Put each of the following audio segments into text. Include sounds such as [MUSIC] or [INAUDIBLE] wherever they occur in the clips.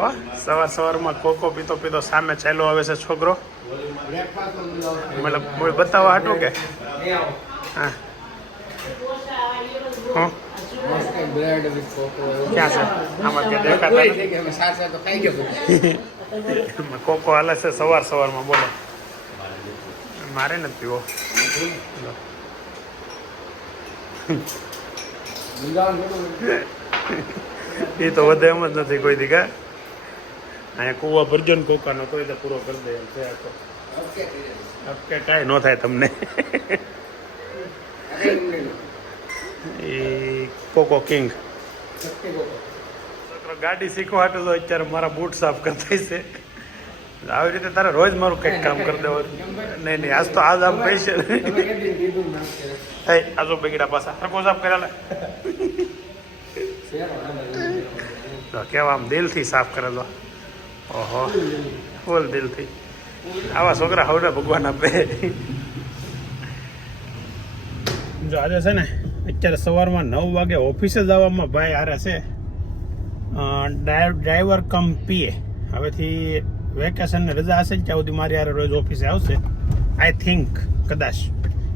ઓહો સવાર સવારમાં કોકો પીતો પીતો સામે ચાલ્યો આવે છે છોકરો. મતલબ કોઈ બતાવવા હાટું કે? હા. હું. કોકો ક્યાં છે? આમાં દેખાતા કોકો હાલે છે સવાર સવારમાં બોલો. મારે નથી પીવો. એ તો વધે એમ જ નથી કોઈ દી કા? અહીંયા કુવા ભરજો ને કોકાનો કોઈ તો પૂરો કરી દે છે આ તો. કે કાંઈ ન થાય તમને. એ કોકો કિંગ. ગાડી શીખવા હાટું તો અત્યારે મારા બૂટ સાફ કરતા છે આવી રીતે તારે રોજ મારું કંઈક કામ કરી દેવાનું. નહીં નહીં, આજ તો આજ આમ પૈસે થઈ આજો બગીડા પાછા. સરખો સાફ કરેલા કેવા આમ દિલથી સાફ કરે તો. ઓહો, ફૂલ દિલથી. આવા છોકરા હવે ભગવાન આપે. જો આજે છે ને, અત્યારે સવારમાં નવ વાગે ઓફિસે જવામાં ભાઈ આરે છે ડ્રાઈવર કમ પીએ. હવેથી વેકેશન ને રજા હશે ને ત્યાં સુધી મારી આરે રોજ ઓફિસે આવશે. આઈ થિંક કદાચ.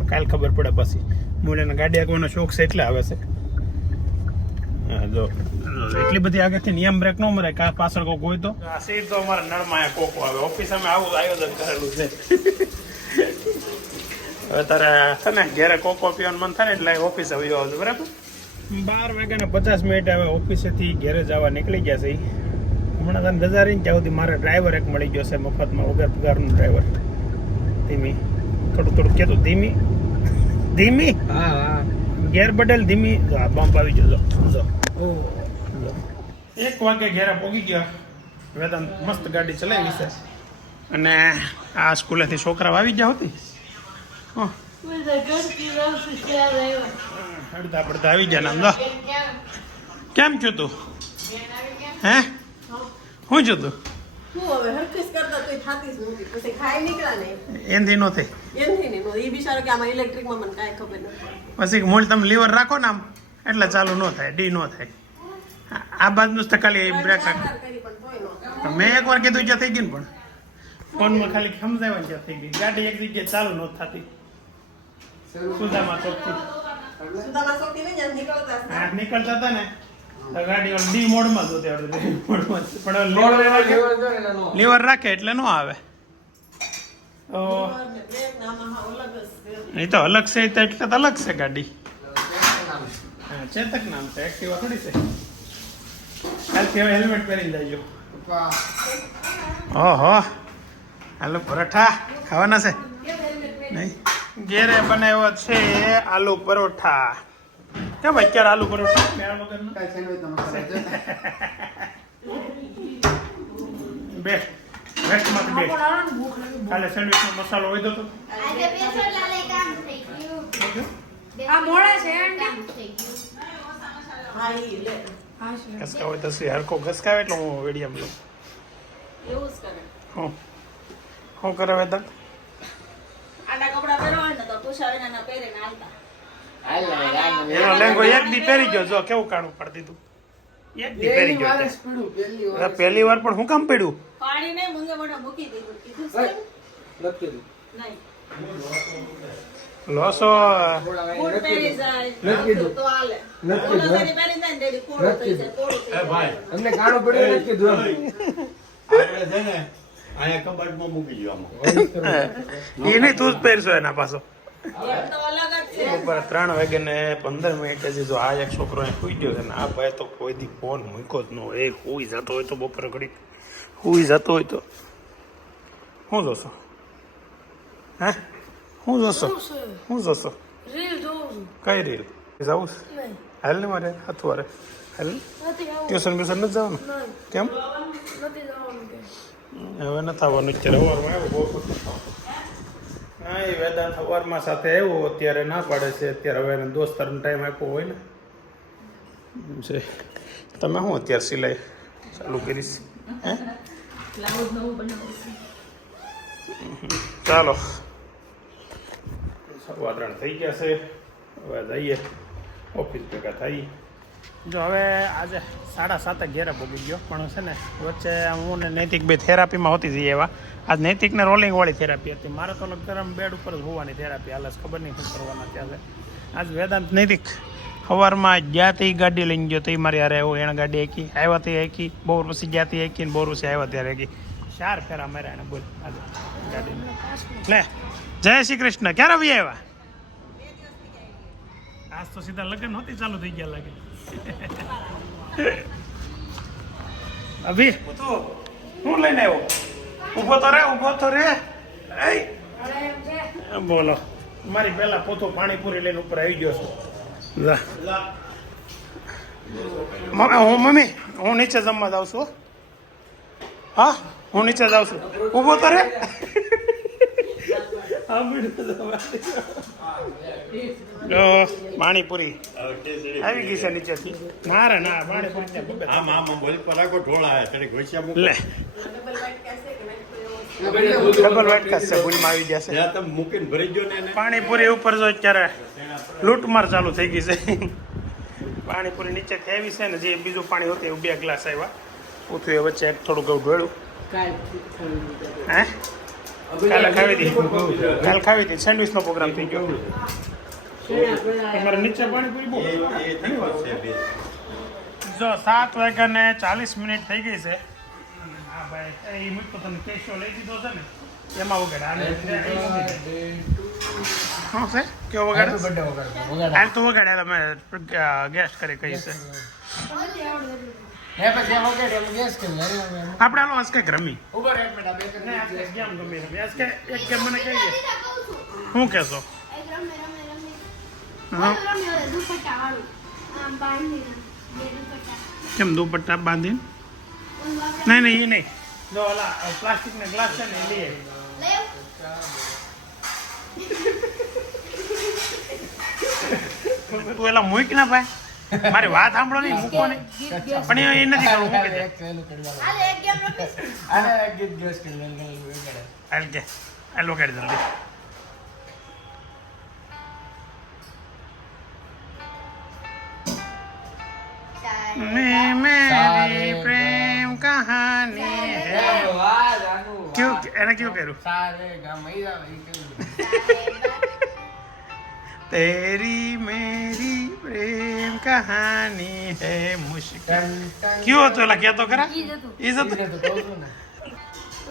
કાલ ખબર પડે પછી. મુલેને ગાડી આગવાનો શોખ છે એટલે આવે છે. જો. એટલી બધી આગળથી નિયમ બ્રેક ન મરે કા પાછળ કોક હોય તો. આ સીટ તો અમારા નળમાં કોકો આવે. ઓફિસ અમે આવું આયોજન કરેલું છે. હવે તારે છે ને ઘેરે કોકો પીવાનું મન થાય ને એટલે ઓફિસ આવી આવજો બરાબર? બાર વાગ્યાના પચાસ મિનિટ હવે ઓફિસેથી ઘેરે જવા નીકળી ગયા છે હમણાં તને રજા રહીને ત્યાં સુધી મારે ડ્રાઈવર એક મળી ગયો છે મફતમાં વગર પગારનું ડ્રાઈવર ધીમી. થોડું થોડું કહેતું ધીમી. ધીમી? હા હા. ગેર બદલ ધીમી. બમ્પ આવી જજો જો. એક વાગે ઘેરે પહોંચી ગયા. વેદાંત મસ્ત ગાડી ચલાવી છે. અને આ સ્કૂલેથી છોકરાઓ આવી ગયા હતી. અડધા પડધા આવી ગયા ને આમ જો કેમ છું તું? હે? શું છું તું? એનથી નહોતું. પછી મૂળ તમે લીવર રાખો ને આમ? એટલે ચાલુ ન થાય ડી ન થાય. આ- આ બાજુનું તો ખાલી બ્રેક મેં એકવાર કીધું ત્યાં થઈ ગયું પણ. ફોનમાં ખાલી સમજાવ્યા ને ત્યાં થઈ ગઈ ગાડી એક જગ્યાએ ચાલુ ન થતી. સુદામા ચોકથી. જ્યાં નીકળતા હતા. ને ગાડી ડી મોડમાં. પણ લીવર રાખે. એટલે નો આવે. એ તો અલગ છે તો એટલે તો અલગ છે ગાડી. હા, ચેતક નામ છે એક્ટિવા થોડી છે. કાલથી હવે હેલ્મેટ પહેરીને જજો. ઓહો. આલુ પરોઠા ખાવાના છે? નહીં? ઘેરે બનાવ્યો છે આલુ પરોઠા. કેમ અત્યારે આલુ પરોઠા? બે. વગરના બે. કાલે સેન્ડવિચનો મસાલો હોય તો આ મોડા છે આંટી? કામ થઈ ગયું હા ઈ લે. હા છે ઘસકા હોય તો શું હરકો ઘસકાવે એટલે હું વેડિયમ લઉં. એવું જ કરે. હું? શું કરે વેદાંત આડા કપડા પહેરવા ને તો પૂછા વિના ના પહેરીને હાલતા. એનો લેંગો એક દી પહેરી ગયો જો કેવું કાણું પાડી દીધું. એક દી પહેરી ગયો પહેલી વાર પણ હું કામ પડ્યું? પાણી નહીં મૂંગે મોઢા મૂકી દીધું. કીધું છે? નહીં. લોસો અમને કાણું પડ્યું નથી કીધું આપણે છે ને અહીંયા કબાટમાં મૂકી દો આમાં. એ નહીં તું જ પહેરશો એના પાછો. એમ તો અલગ જ છે. બપોરે ત્રણ વાગે ને પંદર મિનિટે જે જો આ એક છોકરો સુઈ ગયો છે ને આ ભાઈ તો કોઈ દી ફોન મૂક્યો જ ન હોય. એ હુઈ જતો હોય તો બપોરે ઘડી હુઈ જતો હોય તો. શું જોશો? હે? શું જોશો હું જોશો રીલ જોઉં કઈ રીલ જાઉં છે નહીં હાલ ને મારે અથવારે હાલ નથી ટ્યુશન બ્યુશન નથી જવાનું કેમ નથી જવાનું કે હવે નથી આવવાનું અત્યારે સવારમાં આવ્યો બહુ હા એ વેદાંત સવારમાં સાથે આવ્યો અત્યારે ના પાડે છે અત્યારે હવે એને દોસ્તારનો ટાઈમ આપ્યો હોય ને છે તમે શું અત્યારે સિલાઈ ચાલુ કરીશ હે ચાલો સવા થઈ ગયા છે. હવે જઈએ. ઓફિસ ભેગા થઈ જો હવે આજે સાડા સાતે ઘેરે ભોગી ગયો, પણ છે ને, વચ્ચે હું ને નૈતિક બે થેરાપીમાં હોતી જઈએ એવા. આજ નૈતિકને રોલિંગ વાળી થેરાપી હતી. મારે તો ગરમ બેડ ઉપર જ હોવાની થેરાપી, હાલે ખબર નહીં શું કરવાના ત્યાં આજ વેદાંત નૈતિક સવારમાં જ્યાંથી ગાડી લઈને ગયો તો. એ મારી હારે એવું એણે ગાડી હાકી આવ્યા તે હાકી બહુ પછી જ્યાંથી હાકી ને બહુ પછી આવ્યા ત્યારે હાકી ચાર ફેરા માર્યા એને બોલ લે. જય શ્રી કૃષ્ણ, ક્યારે ભાઈ આવ્યા? આજ તો સીધા લગ્ન નહોતી ચાલુ થઈ ગયા લાગે. અભી, હું લઈને આવ્યો? ઊભો તો રે, ઊભો તો રે. બોલો, મારી પહેલા પોતો પાણીપુરી લઈને ઉપર આવી ગયો છું. હું, મમ્મી, હું નીચે જમવા જાઉં છું હો. હા નીચે જાઉં છું. ઊભો તો રે પાણીપુરી આવી ગઈ છે નીચેથી. ના રે ના પાણીપુરી આમ આમ બોલ પર ઢોળા તને ઘોસ્યા મૂકો. લે. ડબલ વાઇટ કાસ છે ભૂલમાં આવી જશે તમે મૂકીને ભરી દો ને પાણીપુરી ઉપર જો અત્યારે લૂંટમાર ચાલુ થઈ ગઈ છે. પાણીપુરી નીચે આવી છે ને જે બીજું પાણી હતું એવું બે ગ્લાસ આવ્યા. ઉથું એ વચ્ચે થોડું ઘઉં ઢોળ્યું. હે? કાલે ખાવી હતી? કાલે ખાવી હતી. સેન્ડવિચનો પ્રોગ્રામ થઈ ગયો. તમારે નીચે જો સાત વાગ્યા ને ચાલીસ મિનિટ થઈ ગઈ છે. હા ભાઈ એ મૂકો તમે કેશો લઈ દીધો છે ને. એમાં વગાડ. શું છે? કેવો વગાડ? તો વગાડ તમે ગેસ કરી કહી છે. આપણે હાલો આજ કંઈક રમી ને આજ કંઈક ગેમ ગમી રમી? આજ કે એક ગેમ મને કહીએ શું કહેશો? કેમ દુપટ્ટા બાંધીને? નહીં નહીં એ નહીં. જો ઓલા પ્લાસ્ટિકના ગ્લાસ છે ને એ લઈએ. તું એલા મૂક ના ભાઈ. મારી વાત સાંભળો નહીં મૂકો નહીં. પણ એ નથી કરવું મૂકી દે. હાલે એક ગેમ રમીશ હાલ કે હાલ વગાડી જલ્દી મેં મેરી પ્રેમ કહાની હે. ક્યું એને ક્યું કર્યું? તેરી મેરી પ્રેમ કહાની प्रेम कहानी है मुश्किल। क्यों तो ખરા तो करा? इज्जत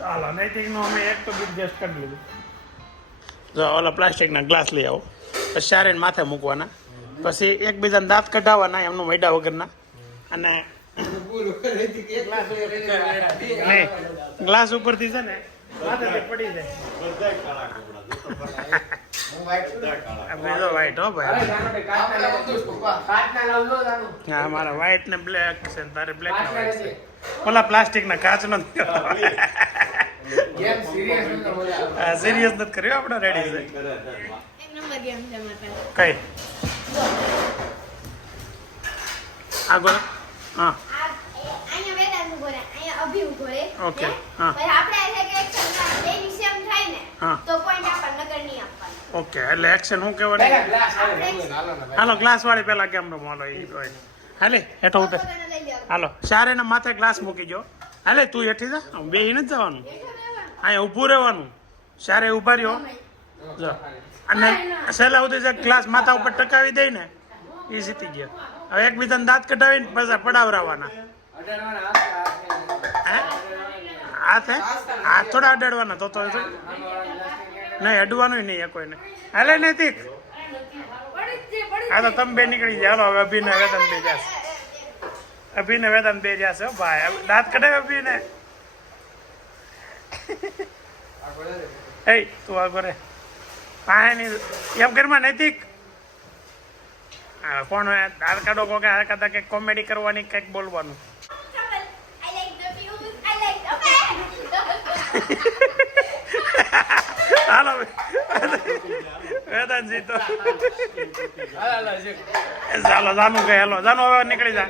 હાલો નૈતિકનું અમે એક તો ગીત ગેસ કરી લીધું જો ઓલા પ્લાસ્ટિકના ગ્લાસ લઈ આવો પછી શારીને માથે મૂકવાના પછી એકબીજાને દાંત કઢાવવાના એમનું મૈડા વગરના અને ગ્લાસ ઉપરથી છે ને પડી જાય બધાય કાળા કપડાં આ બીજો વ્હાઈટ હો ભાઈ. હા મારા વ્હાઈટ ને બ્લેક છે ને તારે બ્લેક ને white છે. ઓલા પ્લાસ્ટિકના કાચ નથી સિરિયસ નથી કર્યો આપણે રેડી છે. કઈ? હા. આ Okay, હે? હા. આપણે આ છે કે એક્શન થાય બેની સેમ થાય ને હા. તો પોઈન્ટ આપણને નગર નહીં આપવાનો ઓકે એટલે એક્શન શું કહેવાનું? હાલો ગ્લાસ વાળી પેલા કેમ રમો હાલો એ હાલે હેઠો ઉતર. હાલો ચારે ને માથે ગ્લાસ મૂકી જો હાલે તું હેઠી જા. બે જ જવાનું. અહીંયા ઊભું રહેવાનું. ચારે ઊભા રહ્યો. જો. અને સહેલા સુધી જાય ગ્લાસ માથા ઉપર ટકાવી દઈ ને એ જીતી ગયા. હવે એકબીજાને દાંત કઢાવીને પાછા પડાવરાવાના. હે હાથ હે? હાથ? થોડા અડાડવાના તો તો નહીં અડવાનું નહીં કોઈને. હાલે નૈતિક હા તો તમે બે નીકળી જાય હાલો હવે અભિને વેદન બે જશે અભિને તમે બે જશે ભાઈ. દાંત કઢાવે અભિને એ તું આગો રે પાણી એમ ઘરમાં નૈતિક કોણ દાંત કાઢો કો કે આ કદાચ કંઈક કોમેડી કરવાની કંઈક બોલવાનું. I like [LAUGHS] હાલો. વેદાંતજી તો ચાલો જાનું કે હેલો. જાનું હવે નીકળી જા.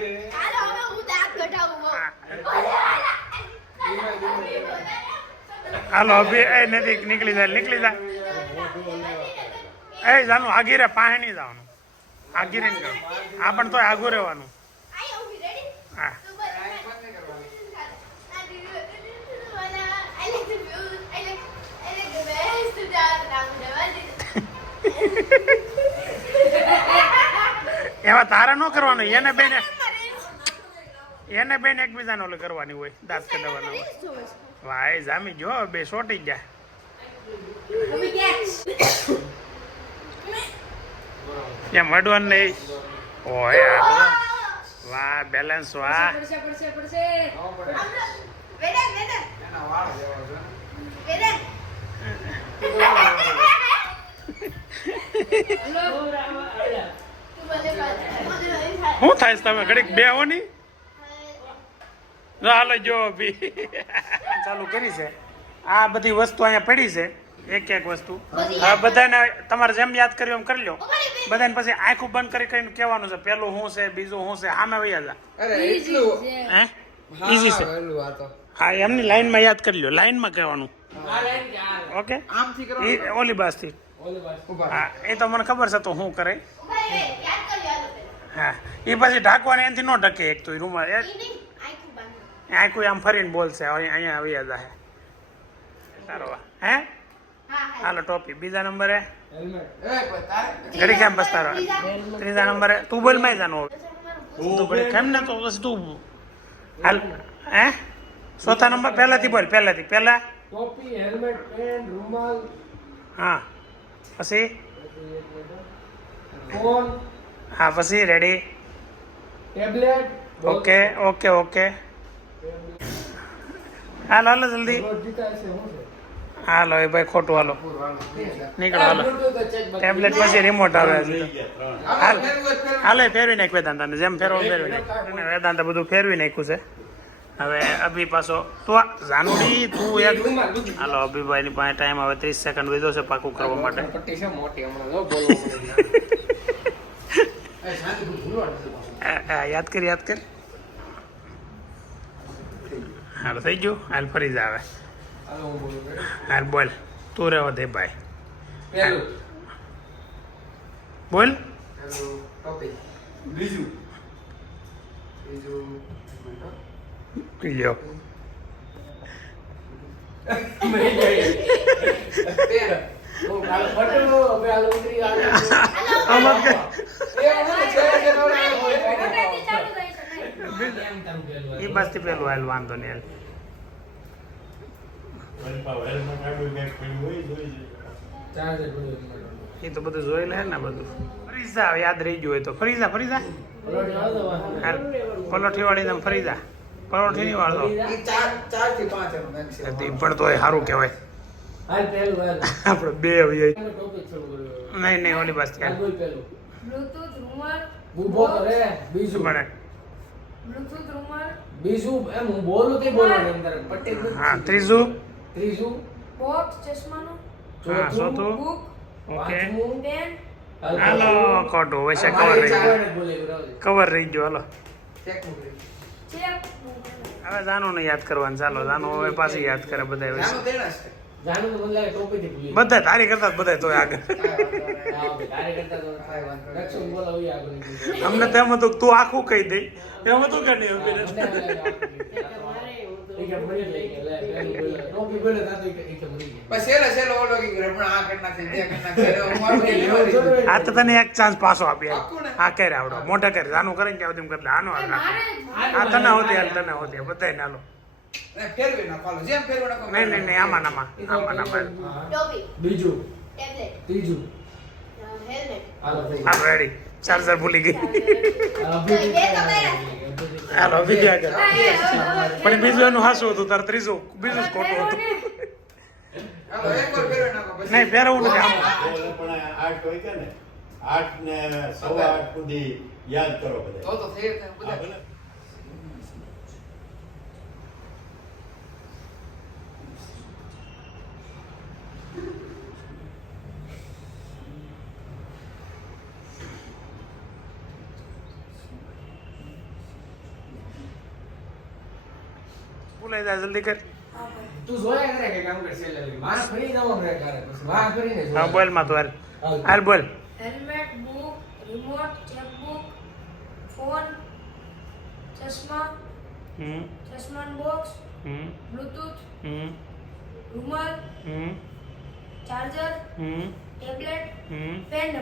હાલો, હું અભી એ નથી નીકળી જાય નીકળી જાય એ જાનું આગી રે પાસે નહીં જવાનું. આગી રે આ પણ તો આગું રહેવાનું. I એવા તારા ન કરવાનું એને બેને એને બેન એકબીજાને ઓલું કરવાની હોય દાંત કઢાવવાનો હોય. ભાઈ જામી જો બે સોટી ગયા. એમ વડવાનું નહીં? ઓય. વાહ બેલેન્સ વાહ. પડશે પડશે પડશે વેડે વેડે એના વાળ જેવો છે. વેડે તું ભલે બાજુ મને નહીં થાય શું થાય તમે? ઘડીક બે હો ની? હાલો જો બી ચાલુ કરી છે. આ બધી વસ્તુ અહીંયા પડી છે. એક એક વસ્તુ. હવે બધાને તમારે જેમ યાદ કર્યું એમ કરી લો બધાને પછી આંખું બંધ કરી કરીને કહેવાનું છે પેલું શું છે બીજું શું છે આમે વૈયા જા. એટલું હે? હા, ઈઝી છે. વહેલું આ તો. હા એમની લાઈનમાં યાદ કરી લો લાઈનમાં કહેવાનું. ઓકે ઓલી ઊભા હા એ તો મને ખબર છે તો શું કરે. હા એ પછી ઢાંકવાને એનાથી ન ઢકે એક તો ઈ રૂમાલ એ આખું આમ ફરીને બોલશે અહીંયા આવી જાય સારો. હે હા? હા હાલો ટોપી. બીજા નંબરે? ઘડી કેમ પસ્તારો? ત્રીજા નંબરે? તું બોલમાં જાનો કેમ ને તો પછી તું હાલ હે? ચોથા નંબર પહેલાથી બોલ પહેલાથી પહેલા. ટોપી હેલ્મેટ પેન રૂમાલ. હા. પછી ફોન. હા પછી ready tablet. Okay okay okay. હાલો હાલો જલ્દી. હાલો એ ભાઈ ખોટું હાલો. નીકળો હાલો. ટેબ્લેટ પછી રિમોટ આવે હાલ હાલે ફેરવી નાખ વેદાંતાને. જેમ ફેરવો ફેરવી નાખ વેદાંત બધું ફેરવી નાખ્યું છે. હવે અભી પાછો તો જાનુડી તું એક હાલો અભિભાઈ ની પાસે ટાઈમ હવે ત્રીસ સેકન્ડ લીધો છે પાકું કરવા માટે. [LAUGHS] યાદ કર યાદ કર. હાલ થઈ ગયું? હાલ ફરી જ આવે. હાલો બોલું તું રહેવા દે ભાઈ. બોલ. બીજું. બીજું. એ બાજથી પેલું હાલ વાંધો નહીં એ તો બધું જોઈ લે ને બધું. ફરીજા યાદ રહી ગયું હોય તો. ફરી જા ફરી જા હાલ, પલોઠી વાળી ને ફરી ની એ તે પણ તો સારું કહેવાય. હાલ આપણે બે કર્યો. નહીં નહીં ઓલી બસ ઊભો કરે? બીજું મળે બીજું એમ હું બોલું તે બોલવાનું અંદર પટ્ટી હા ત્રીજું? ત્રીજું? બોક્સ ચશ્માનો. હા ચોથું? ઓકે. પેન. હાલો ખોટું. વૈસે કવર રહી ગયું. કવર રહી ગયો હાલો. હવે જાનો ને યાદ કરવાનું. ચાલો જાનો હવે પાછી યાદ કરે બધા તો બધા તારી કરતા બધા આગળ. તો આગળ અમને તેમ હતું તું આખું કહી દે. એમ હતું કે નહીં તો આ તે. આ તો તને એક ચાન્સ પાછો આપી હા કરે આવડો. મોટા કરે આનું કરે ને આવતી કરે આનો. આ તને હોતી હાલ તને હોતી. બધાય નાલો ને ફેરવી નાખો, હાલો. જેમ ફેરવી નાખો, નહીં નહીં નહીં આમાં નામાં આમાં નામાં બીજું. ત્રીજું. હાલો રેડી ચાર્જર ભૂલી ગઈ. હાલો બીજું આગળ. પણ બીજું એનું હાસું હતું તાર ત્રીજું. બીજું જ ખોટું હતું. હાલો, એકવાર ફેરવી નાખો, પછી. નહીં પહેરવું નથી. આમ આઠ ને સવા આઠ સુધી યાદ કરો તો બધા તો થઈ બધા. ભલે. ભૂલાઈ જાય જલ્દી કર. તું જોયા કરે કે કામ કરશે એટલે ફરી જવા કરે કરે પછી વાહ કરીને હા બોલમાં તું. હાલ બોલ helmet book remote chequebook phone ચશ્મા હમ. ચશ્માનું બોક્સ હમ. બ્લૂટૂથ હમ. રૂમાલ હમ. ચાર્જર હમ. ટેબ્લેટ હમ. પેન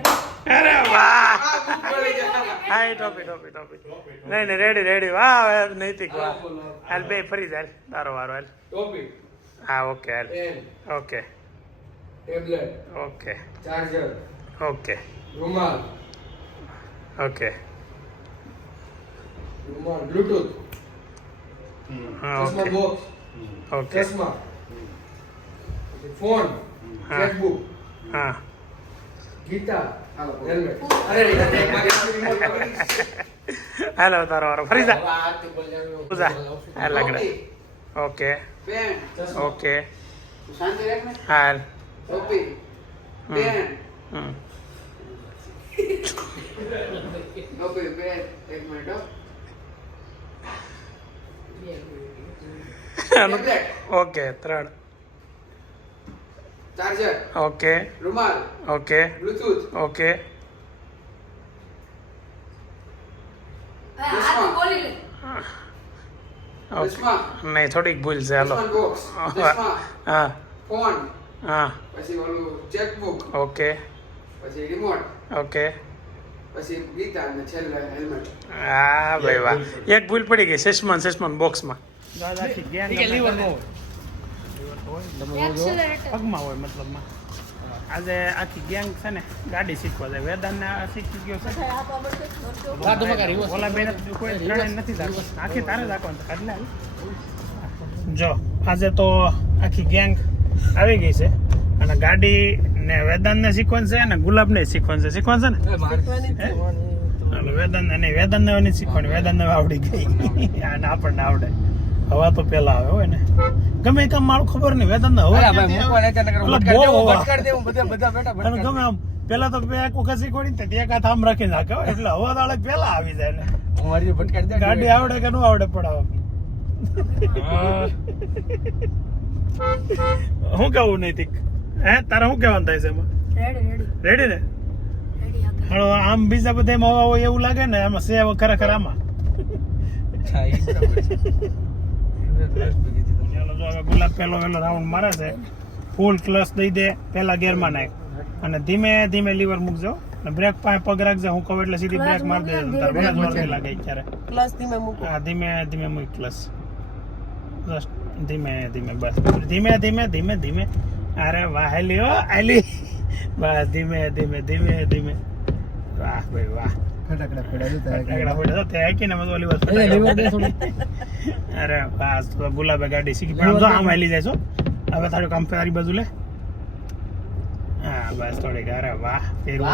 અરે વાહ! આ book મળી જાય. હા એ ટોપી ટોપી ટોપી. નહીં નહીં રેડી રેડી વાહ હવે નૈતિક. વાહ. હાલ બે ફરી જાય તારો વારો હાલ. ટોપી. હા ઓકે હાલ. Okay. Tablet. Okay. Charger. Okay. રૂમાલ. ઓકે. રૂમાલ બ્લૂટૂથ. ચશ્મા બોક્સ ઓકે. ચશ્મા. ફોન હા. ચેકબુક હા. ગીતા. હાલો તારો વારો. ફરી જા. હાલ લાગડે. ઓકે. પેન. ઓકે. શાંતિ રાખ ને હાલ. ટોપી. હમ. પેન હમ ટોપી પેન એક મિનિટ હો. ટેબ્લેટ ઓકે ત્રણ ચાર્જર ઓકે રૂમાલ ઓકે બ્લૂટૂથ ઓકે નહીં થોડીક ભૂલ છે હાલો. હા. ફોન હા. પછી ઓલું ચેકબુક ઓકે પછી રિમોટ ઓકે પછી ગીતા અને છેલ્લે હેલ્મેટ. હા ભાઈ વાહ. એક ભૂલ પડી ગઈ સેસમાન સેસમાન બોક્સમાં. એક્સેલરેટર પગમાં હોય મતલબમાં. આજે આખી ગેંગ છે ને ગાડી શીખવા જાય. વેદાંતને આ શીખી ગયો છે. ઓલા બેન કોઈ ત્રણે નથી આખી તારે રાખવાનું જો આજે તો આખી ગેંગ આવી ગઈ છે. અને ગાડી ને વેદાંતને શીખવાનું છે ને ગુલાબ ને શીખવાનું છે. શીખવાનું છે ને? વેદાંત ને વેદાંતને નથી શીખવાની. વેદાંતને આવડી ગઈ. [LAUGHS] અને આપણને આવડે. હવા તો પેલા આવે હોય ને. ગમે કામ મારું ખબર નહીં. વેદાંતને હવા ગમે આમ પેલા તો બે એક વખત શીખવાડી ને એક હાથ આમ રાખીને નાખે એટલે હવા દાડે પેલા આવી જાય ને. ગાડી આવડે કે ન આવડે પડાવવા. હું. કેવું નૈતિક હે તારે શું કહેવાનું થાય છે એમાં? રેડી રેડી રેડી ને? હળો આમ બીજા બધા હવા હોય એવું લાગે ને આમાં સેવ ખરેખર આમાં. જો હવે ગુલાબ પેલો પહેલો રાઉન્ડ મારે છે. ફૂલ ક્લસ દઈ દે પેલા ગેરમાં નાખ. અને ધીમે ધીમે લીવર મૂકજો. અને બ્રેક પાસે પગ રાખજે હું કહું એટલે સીધી બ્રેક મારી દેજો તારે ભલે જ લાગે અત્યારે પ્લસ ધીમે મૂકો. હા ધીમે ધીમે મૂક ક્લસ જસ્ટ ધીમે ધીમે બસ. ધીમે ધીમે ધીમે ધીમે. અરે વાહ હેલી હો વાહ ધીમે ધીમે ધીમે ધીમે. વાહ ભાઈ વાહ. અરે બસ ગુલાબે ગાડી શીખી. પણ આમ તો આમ હાલી જાય છો હવે તારું કામ તારી બાજુ લે. હા બસ થોડીક અરે વાહ ધીમે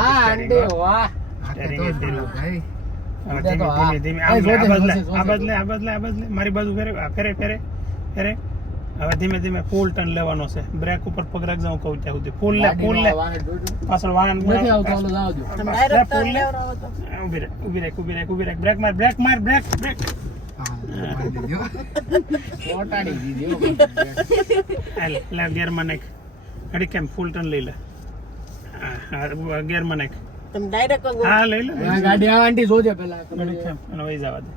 ધીમે ધીમે. આ બાજુ આ બાજુ આ. મારી બાજુ ફેરે ફેરે ફેરે ફેરે. હવે ધીમે ધીમે ફૂલ ટર્ન લેવાનો છે. બ્રેક ઉપર પગ રાખજો હું કહું ત્યાં સુધી. ફૂલ લે ફૂલ લે. પાછળ વાહન નથી આવતો આવજો ફૂલ લે. ઊભી તો. ઊભી રહે ઊભી રહે ઊભી રહે ઊભી રહે બ્રેક માર બ્રેક માર બ્રેક બ્રેક હાલ લે ગેરમાં નાખ. અડી કેમ ફૂલ ટર્ન લઈ લે. હા, હા ગેરમાં નાખ. તમે ડાયરેક્ટ હા લઈ લે. ગાડી આ આંટી જોજે પેલા. વહી જવા દે.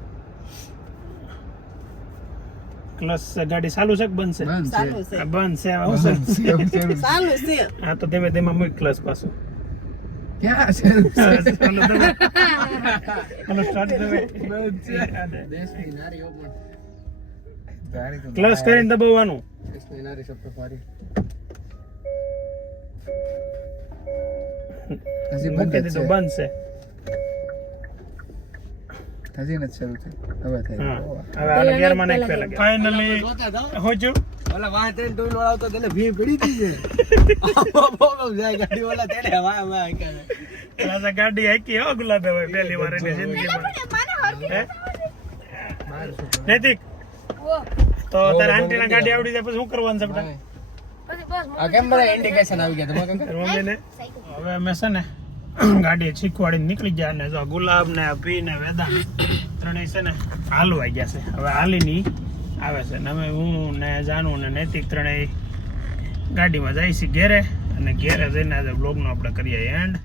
ક્લચ ગાડી ચાલુ છે કે બંધ છે? ચાલુ છે. બંધ છે હવે શું છે? ચાલુ છે. હા તો ધીમે ધીમે મૂક ક્લસ પાછું. ક્લચ કરીને દબાવવાનું. મૂકી દીધું બંધ શરૂ થઈ. હવે પહેલા ફાઇનલી હું છું? ઓલા વાહ ટ્રેન ટોલ વાળા તો તેને ભી પડી છે જાય ગાડી વાળા તેને વાહ વાહ કરે ગાડી આકી હો ગુલાબ ભાઈ પહેલી વાર એની જિંદગીમાં? નૈતિક ઓ તો તારે આંટીના ગાડી આવડી જાય પછી શું કરવાનું છે બેટા? પછી આ કેમ બધા ઇન્ડિકેશન આવી ગયા? તમારે તારી મમ્મીને? હવે અમે છે ને ગાડી શીખવાડીને નીકળી ગયા ને જો ગુલાબ ને પી ને વેદા ત્રણેય છે ને હાલવાઈ ગયા છે. હવે હાલીની આવે છે. ને અમે હું ને જાનું ને નૈતિક ત્રણેય ગાડીમાં જાય છે ઘેરે. અને ઘેરે જઈને આજે બ્લોગનો આપણે કરીએ એન્ડ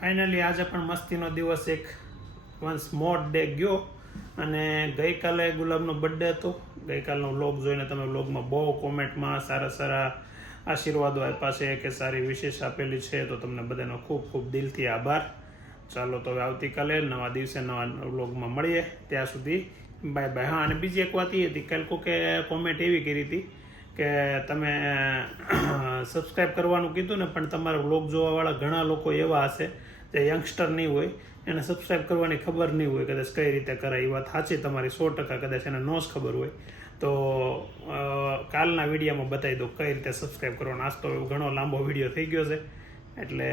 ફાઇનલી આજે પણ મસ્તીનો દિવસ એક વન્સ મોર ડે ગયો. અને ગઈકાલે ગુલાબનો બર્થડે હતો. ગઈકાલનો વ્લોગ જોઈને તમે વ્લોગમાં બહુ કોમેન્ટમાં સારા સારા આશીર્વાદો આપ્યા છે કે સારી વિશેષ આપેલી છે, તો તમને બધાનો ખૂબ ખૂબ દિલથી આભાર. ચાલો તો હવે આવતીકાલે નવા દિવસે નવા વ્લોગમાં મળીએ. ત્યાં સુધી બાય બાય. હા, અને બીજી એક વાત એ હતી, કાલે કોકે કોમેન્ટ એવી કરી હતી કે તમે સબસ્ક્રાઈબ કરવાનું કીધું ને, પણ તમારા વ્લોગ જોવાવાળા ઘણા લોકો એવા હશે જે યંગસ્ટર નહીં હોય, એને સબસ્ક્રાઈબ કરવાની ખબર નહીં હોય, કદાચ કઈ રીતે કરાય. એ વાત સાચી, તમારી સો ટકા કદાચ એને નો જ ખબર હોય. તો કાલના વિડીયોમાં બતાવી દો કઈ રીતે સબસ્ક્રાઈબ કરવાનો. નાસ્તો એવો ઘણો લાંબો વીડિયો થઈ ગયો છે. એટલે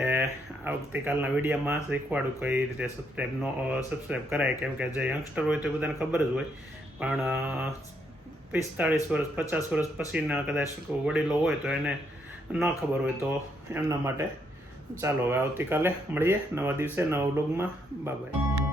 આવતીકાલના વિડીયોમાં શીખવાડું કઈ રીતે સબસ્ક્રાઈબ નો સબસ્ક્રાઈબ કરાય. કેમ કે જે યંગસ્ટર હોય તો બધાને ખબર જ હોય. પણ પિસ્તાળીસ વર્ષ, પચાસ વર્ષ પછીના કદાચ વડીલો હોય તો એને ન ખબર હોય તો એમના માટે ચાલો હવે આવતીકાલે મળીએ નવા દિવસે નવા વ્લોગમાં બાય